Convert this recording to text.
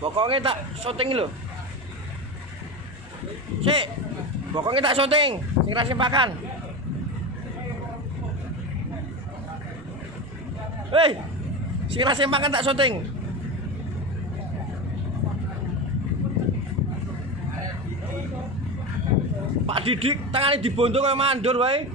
Bokongnya tak syuting lho. Sik, bokongnya tak syuting, sing ra sempakan. Hei, sing ra sempakan tak syuting. Pak Didik tangane dibondo kaya mandur wae.